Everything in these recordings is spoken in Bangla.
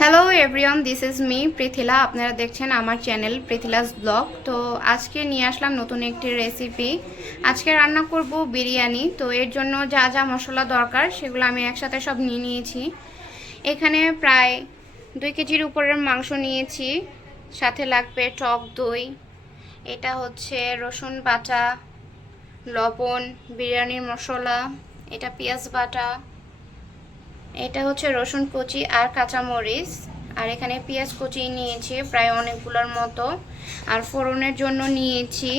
Hello everyone, this is me Prithila. আপনারা দেখছেন আমার চ্যানেল পৃথিলাস ব্লগ। তো আজকে নিয়ে আসলাম নতুন একটি রেসিপি। আজকে রান্না করব বিরিয়ানি। তো এর জন্য যা যা মশলা দরকার সেগুলো আমি একসাথে সব নিয়ে নিয়েছি। এখানে প্রায় 2 কেজির উপরের মাংস নিয়েছি। সাথে লাগবে টক দই, এটা হচ্ছে রসুন বাটা, লবণ, বিরিয়ানির মশলা, এটা পেঁয়াজ বাটা, এটা হচ্ছে রসুন কুচি আর কাঁচামরিচ, আর এখানে পেঁয়াজ কুচি নিয়েছি প্রায় অনেকগুলোর মতো। আর ফোড়নের জন্য নিয়েছি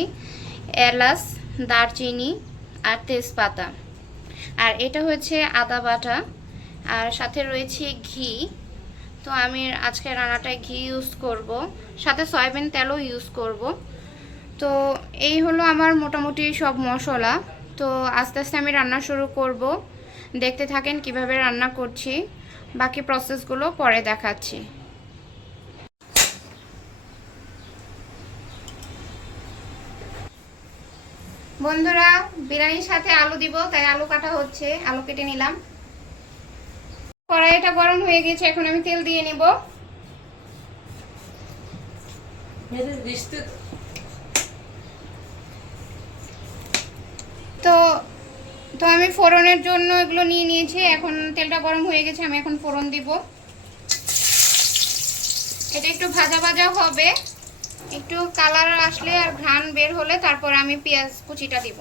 এলাচ, দারচিনি আর তেজপাতা। আর এটা হচ্ছে আদা বাটা, আর সাথে রয়েছে ঘি। তো আমি আজকে রান্নাটায় ঘি ইউজ করব, সাথে সয়াবিন তেলও ইউজ করব। তো এই হলো আমার মোটামুটি সব মশলা। তো আস্তে আস্তে আমি রান্না শুরু করব। দেখতে থাকেন কিভাবে রান্না করছি, বাকি প্রসেসগুলো পরে দেখাচ্ছি। বন্ধুরা, বিরিয়ানির সাথে আলু দিব, তাই আলু কাটা হচ্ছে, আলু কেটে নিলাম। কড়াইটা গরম হয়ে গেছে, এখন আমি তেল দিয়ে নিব। তো তো আমি ফোড়নের জন্য এগুলো নিয়ে নিয়েছি। এখন তেলটা গরম হয়ে গেছে, আমি এখন ফোড়ন দিব। এটা একটু ভাজা ভাজা হবে, একটু কালার আসলে আর ঘ্রাণ বের হলে তারপর আমি পেঁয়াজ কুচিটা দিব।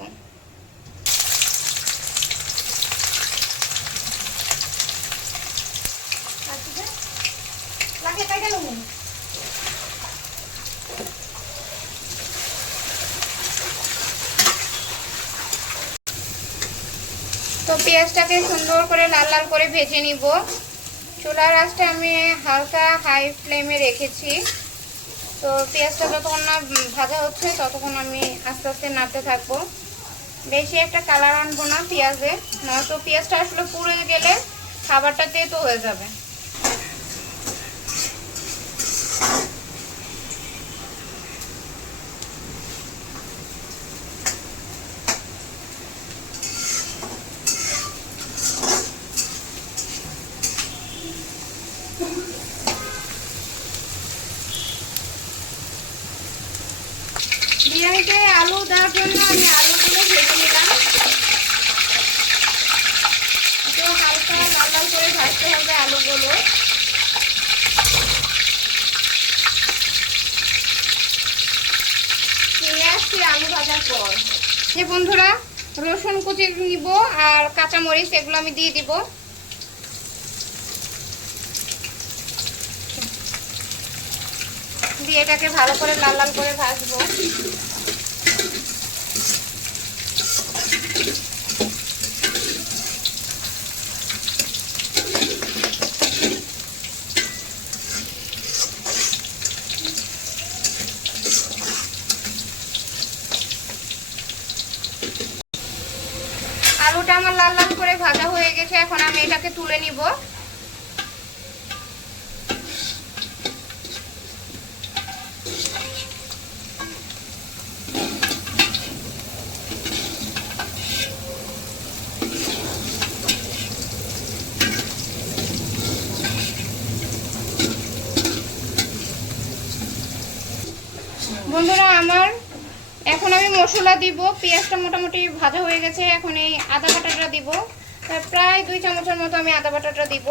তো পেঁয়াজটাকে সুন্দর করে লাল লাল করে ভেজে নিব। চুলার আঁচটা আমি হালকা হাই ফ্লেমে রেখেছি। তো পেঁয়াজটা যতক্ষণ না ভাজা হচ্ছে ততক্ষণ আমি আস্তে আস্তে নাড়তে থাকবো। বেশি একটা কালার আনবো না পেঁয়াজে, নয়তো পেঁয়াজটা আসলে পুড়ে গেলে খাবারটা তেতো হয়ে যাবে। বিরিয়ানিতে আলু দেওয়ার জন্য আমি আলুগুলো ভেজে নিলাম। একটু হালকা লাল লাল করে ভাজতে হবে আলুগুলো। নিয়ে আসছি আলু ভাজার পর। যে বন্ধুরা, রসুন কুচি নিব আর কাঁচামরিচ, এগুলো আমি দিয়ে দিব। দিয়ে এটাকে ভালো করে লাল লাল করে ভাজবো। আলুটা আমার লাল লাল করে ভাজা হয়ে গেছে, এখন আমি এটাকে তুলে নিব। বন্ধুরা, এখন আমি মশলা দিব। পেঁয়াজটা মোটামুটি ভাজা হয়ে গেছে, এখন এই আদা বাটাটা দিব। প্রায় 2 চামচের মতো আমি আদা বাটাটা দিব।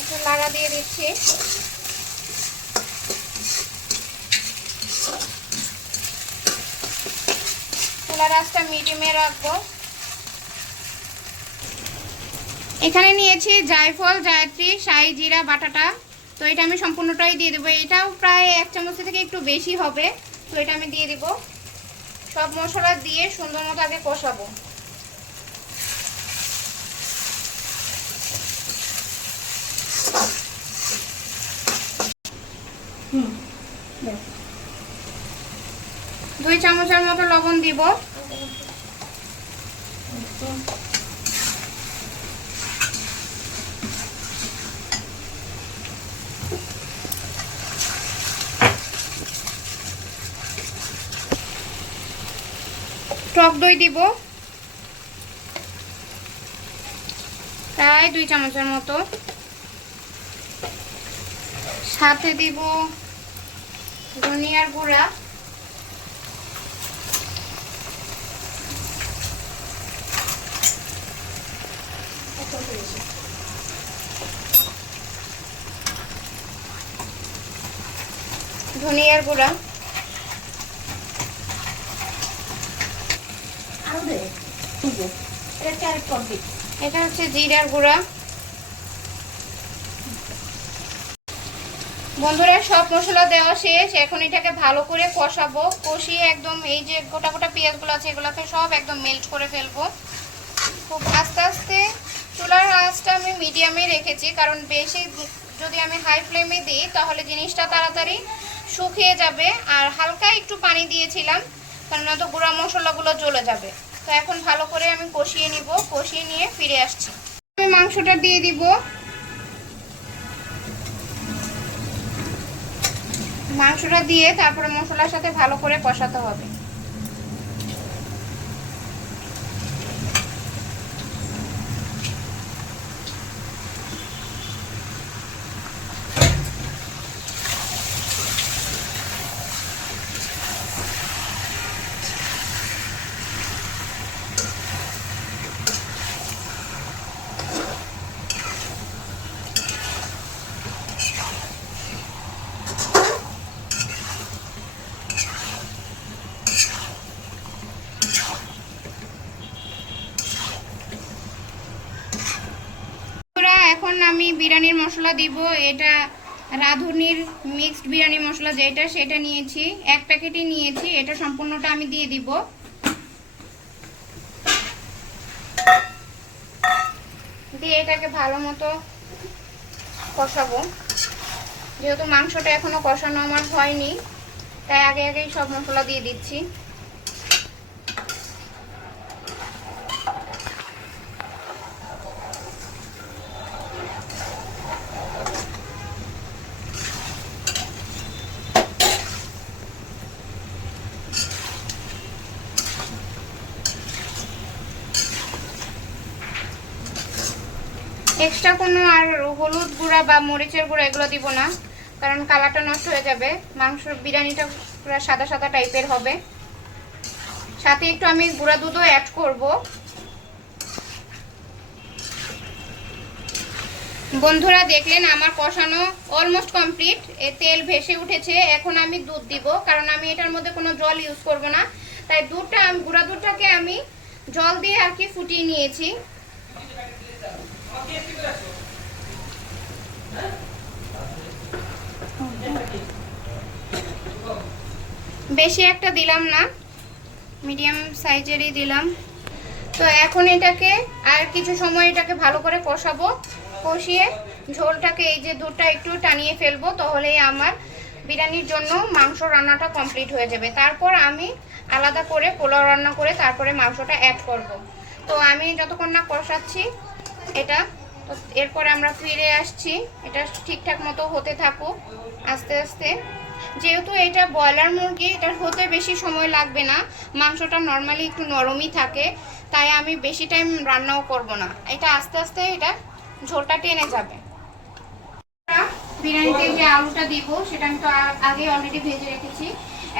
একটু লাগা দিয়ে দিচ্ছি। চুলার আঁচটা মিডিয়ামে রাখবো। এখানে নিয়েছি জায়ফল, জায়ত্রী, শাহি জিরা বাটাটা। তো এটা আমি সম্পূর্ণটাই দিয়ে দেবো। এটাও প্রায় 1 চামচ থেকে একটু বেশি হবে। তো এটা আমি দিয়ে দিব। সব মশলা দিয়ে সুন্দর মতো আগে কষাবো। দুই চামচের মতো লবণ দিব। টক দই দিব প্রায় 2 চামচের মতো, সাথে দিব ধনিয়ার গুঁড়া, ধনিয়ার গুঁড়া, এটা হচ্ছে জিরার গুঁড়া। বন্ধুরা সব মশলা দেওয়া শেষ, এখন এটাকে ভালো করে কষাবো, কষিয়ে একদম এই যে গোটা গোটা পেঁয়াজগুলো আছে এগুলোকে সব একদম মেল্ট করে ফেলবো। খুব আস্তে আস্তে চুলার আঁচটা আমি মিডিয়ামে রেখেছি, কারণ বেশি যদি আমি হাই ফ্লেমে দিই তাহলে জিনিসটা তাড়াতাড়ি শুকিয়ে যাবে। আর হালকা একটু পানি দিয়েছিলাম, কারণ না তো গুঁড়া মশলাগুলো জ্বলে যাবে। তো এখন ভালো করে আমি কষিয়ে নিব, কষিয়ে নিয়ে ফিরে আসছি। আমি মাংসটা দিয়ে দিব, মাংসটা দিয়ে তারপরে মশলার সাথে ভালো করে কষাতে হবে। এখন আমি বিরিয়ানির মশলা দিব, এটা রাঁধুনির মিক্সড বিরিয়ানি মশলা যেটা সেটা নিয়েছি, 1 প্যাকেটই নিয়েছি। এটা সম্পূর্ণটা আমি দিয়ে দিব। দিয়ে এটাকে ভালো মতো কষাবো। যেহেতু মাংসটা এখনো কষানো আমার হয়নি, তাই আগে আগেই সব মশলা দিয়ে দিচ্ছি। এক্সট্রা কোনো আর হলুদ গুঁড়া বা মরিচের গুঁড়া এগুলো দিব না, কারণ কালারটা নষ্ট হয়ে যাবে। মাংসের বিরিয়ানিটা পুরো সাদা সাদা টাইপের হবে। সাথে একটু আমি গুঁড়া দুধও অ্যাড করব। বন্ধুরা দেখলেন আমার কষানো অলমোস্ট কমপ্লিট, তেল ভেসে উঠেছে। এখন আমি দুধ দিব, কারণ আমি এটার মধ্যে কোনো জল ইউজ করব না, তাই দুধটা গুঁড়া দুধটাকে আমি জল দিয়ে আর কি ফুটিয়ে নিয়েছি। বেশি একটা দিলাম না, মিডিয়াম সাইজেরই দিলাম। তো এখন এটাকে আর কিছু সময় এটাকে ভালো করে কষাবো, কষিয়ে ঝোলটাকে এই যে দুধটা একটু টানিয়ে ফেলবো, তাহলেই আমার বিরিয়ানির জন্য মাংস রান্নাটা কমপ্লিট হয়ে যাবে। তারপর আমি আলাদা করে পোলাও রান্না করে তারপরে মাংসটা অ্যাড করব। তো আমি যতক্ষণ না কষাচ্ছি এটা, তো এরপরে আমরা ফিরে আসছি। এটা ঠিকঠাক মতো হতে থাকুক আস্তে আস্তে। যেহেতু এটা ব্রয়লার মুরগি, এটার হতে বেশি সময় লাগবে না, মাংসটা নর্মালি একটু নরমই থাকে, তাই আমি বেশি টাইম রান্নাও করব না। এটা আস্তে আস্তে এটা ঝোলটা টেনে যাবে। বিরিয়ানিতে যে আলুটা দিব সেটা আমি তো আগে অলরেডি ভেজে রেখেছি।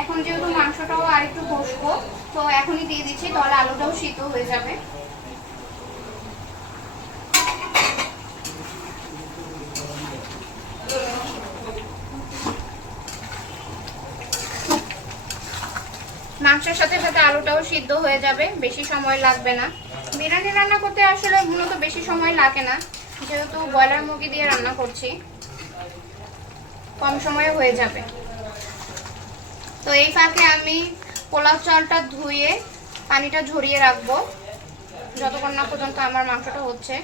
এখন যেহেতু মাংসটাও আরেকটু কষবো, তো এখনই দিয়ে দিচ্ছি, তাহলে আলুটাও সিদ্ধ হয়ে যাবে। মাংসের সাথে সাথে আলুটাও সিদ্ধ হয়ে যাবে, বেশি সময় লাগবে না। বিরিয়ানি রান্না করতে আসলে মূলত বেশি সময় লাগে না, যেহেতু ব্রয়লার মুরগি দিয়ে রান্না করছি, কম সময়ে হয়ে যাবে। তো এই ফাঁকে আমি পোলাও চালটা ধুয়ে পানিটা ঝরিয়ে রাখবো যতক্ষণ না পর্যন্ত আমার মাংসটা হচ্ছে।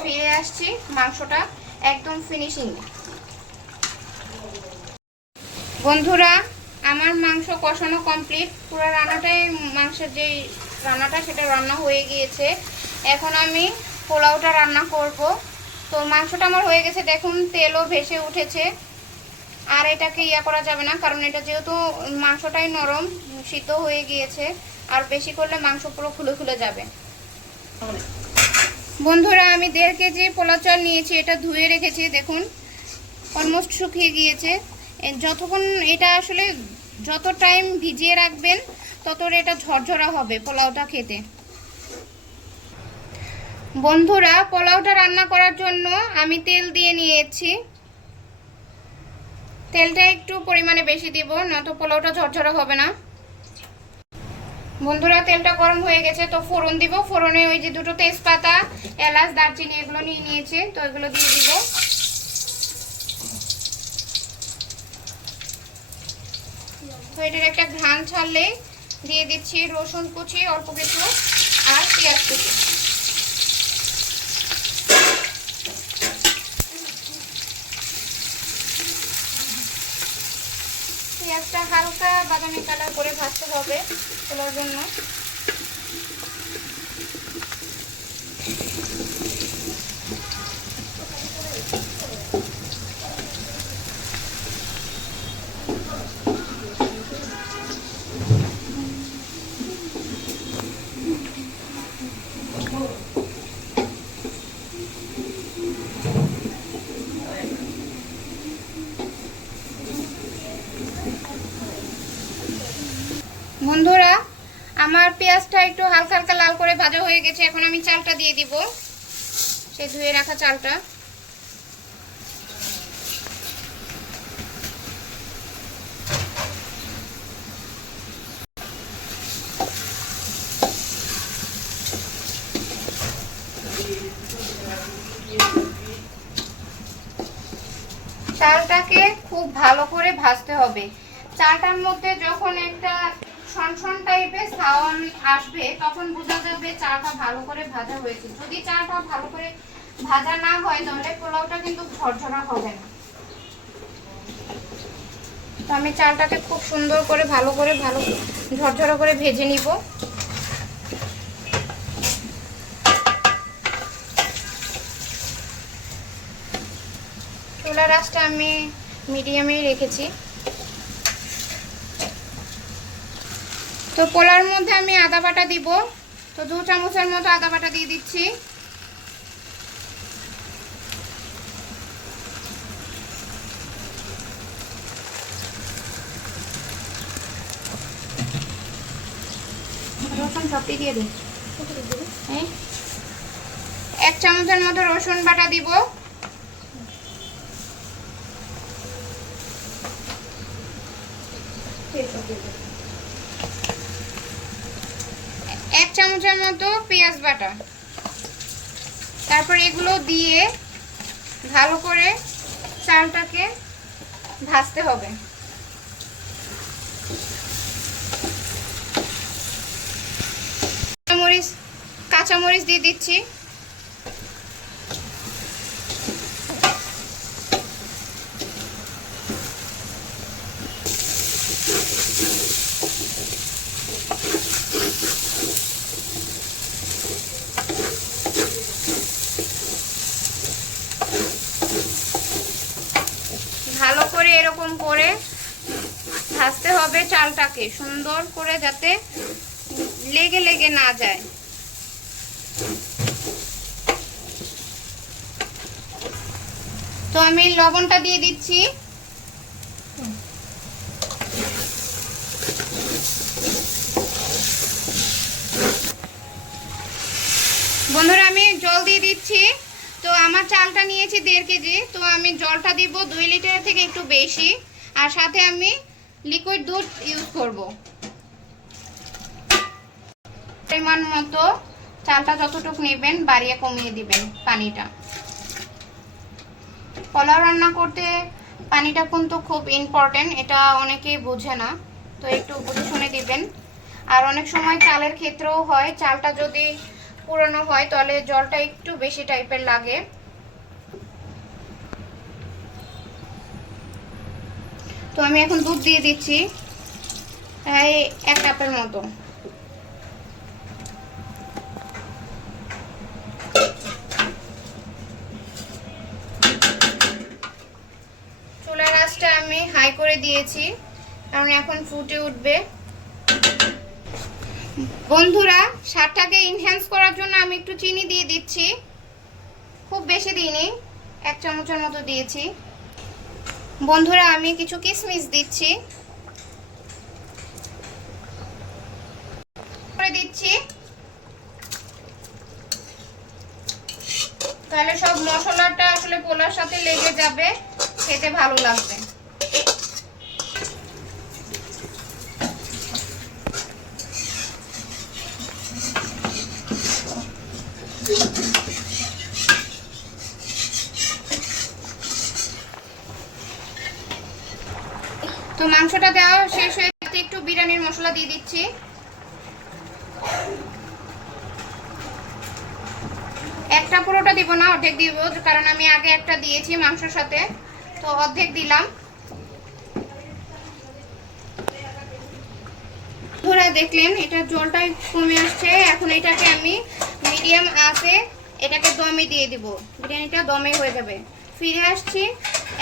ফিরে আসছি মাংসটা একদম ফিনিশিং। বন্ধুরা আমার মাংস কষানো কমপ্লিট, পুরো রান্নাটাই মাংসের যে রান্নাটা সেটা রান্না হয়ে গিয়েছে। এখন আমি পোলাওটা রান্না করব। তো মাংসটা আমার হয়ে গেছে, দেখুন তেলও ভেসে উঠেছে। আর এটাকে করা যাবে না, কারণ এটা যেহেতু মাংসটাই নরম সিদ্ধ হয়ে গিয়েছে, আর বেশি করলে মাংস পুরো খুলে খুলে যাবে। বন্ধুরা আমি 1.5 কেজি পোলাও চাল নিয়েছি, এটা ধুয়ে রেখেছি, দেখুন অলমোস্ট শুকিয়ে গিয়েছে। যতক্ষণ এটা আসলে যত টাইম ভিজিয়ে রাখবেন তত এটা ঝরঝরা হবে পোলাওটা খেতে। বন্ধুরা পোলাওটা রান্না করার জন্য আমি তেল দিয়ে নিয়েছি, তেলটা একটু পরিমাণে বেশি দিব, নয়তো পোলাওটা ঝরঝরা হবে না। বন্ধুরা তেলটা গরম হয়ে গেছে, তো ফোড়ন দিব। ফোড়নে ওই যে 2টো তেজপাতা, এলাচ, দারচিনি এগুলো নিয়ে নিয়েছি, তো এগুলো দিয়ে দিব। তো এটার একটা ঘ্রাণ ছাড়লে দিয়ে দিচ্ছি রসুন কুচি অল্প কিছু আর পেঁয়াজ কুচি। পেঁয়াজটা হালকা বাদামি কালার করে ভাজতে হবে তোলার জন্য। বন্ধুরা আমার পেঁয়াজটা একটু হালকা হালকা লাল করে ভাজা হয়ে গেছে, এখন আমি চালটা দিয়ে দিব, সেই ধুয়ে রাখা চালটা। চালটাকে খুব ভালো করে ভাজতে হবে। চালটার মধ্যে যখন একটা সনসন টাইপের সাউন্ড আসবে তখন বোঝা যাবে চালটা ভালো করে ভাজা হয়েছে। যদি চালটা ভালো করে ভাজা না হয় তাহলে পোলাওটা কিন্তু ঝরঝরা হবে না। তো আমি চালটাকে খুব সুন্দর করে ভালো ঝরঝরা করে ভেজে নিব। চুলার আঁচটা আমি মিডিয়ামেই রেখেছি। তো পোলার মধ্যে আমি আদা বাটা দিব, তো 2 চামচের মতো আদা বাটা দিয়ে দিচ্ছি। রসুন সবটি দিয়ে দিই। 1 চামচের মতো রসুন বাটা দিব। 1 চামচের মতো পেঁয়াজ বাটা। তারপর এগুলো দিয়ে ভালো করে চালটাকে ভাজতে হবে। কাঁচামরিচ দিয়ে দিচ্ছি। ভালো করে এরকম করে ভাজতে হবে চালটাকে সুন্দর করে, যাতে লেগে লেগে না যায়। তো আমি লবণটা দিয়ে দিচ্ছি। বন্ধুরা আমি জল দিয়ে দিচ্ছি। তো আমার চালটা নিয়েছি 1.5 কেজি, তো আমি জলটা দিব 2 লিটার থেকে একটু বেশি, আর সাথে আমি লিকুইড দুধ ইউজ করব। পরিমাণ মতো চালটা যতটুকু নেবেন বাড়িয়ে কমিয়ে দিবেন পানিটা। পোলাও রান্না করতে পানিটা কিন্তু খুব ইম্পর্টেন্ট, এটা অনেকেই বোঝে না, তো একটু বুঝে শুনে দিবেন। আর অনেক সময় চালের ক্ষেত্রেও হয়, চালটা যদি পুরানো হয় তাহলে জলটা একটু বেশি টাইপের লাগে। তো আমি এখন দুধ দিয়ে দিচ্ছি প্রায় 1 কাপের মতো। চুলার আঁচটা আমি হাই করে দিয়েছি, কারণ এখন ফুটে উঠবে। বন্ধুরা, স্বাদটাকে এনহ্যান্স করার জন্য আমি একটু চিনি দিয়ে দিচ্ছি, খুব বেশি দিইনি, 1 চামচের মতো দিয়েছি। বন্ধুরা, আমি কিছু কিশমিশ দিচ্ছি, দিচ্ছি, তাহলে সব মশলাটা আসলে পোলার সাথে লেগে যাবে, খেতে ভালো লাগবে। তো মাংসটা দেওয়া শেষ হয়ে গেছে, একটু বিরিয়ানির মশলা দিয়ে দিচ্ছি। একটা পুরোটা দিব না, অর্ধেক দিব, কারণ আমি আগে একটা দিয়েছি মাংসের সাথে, তো অর্ধেক দিলাম। ধরে দেখলেন এটা জলটা কমে আসছে, এখন এটাকে আমি মিডিয়াম আঁচে এটাকে দমে দিয়ে দিব, বিরিয়ানিটা দমে হয়ে যাবে। ফিরে আসছি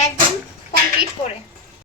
একদম কমপ্লিট করে।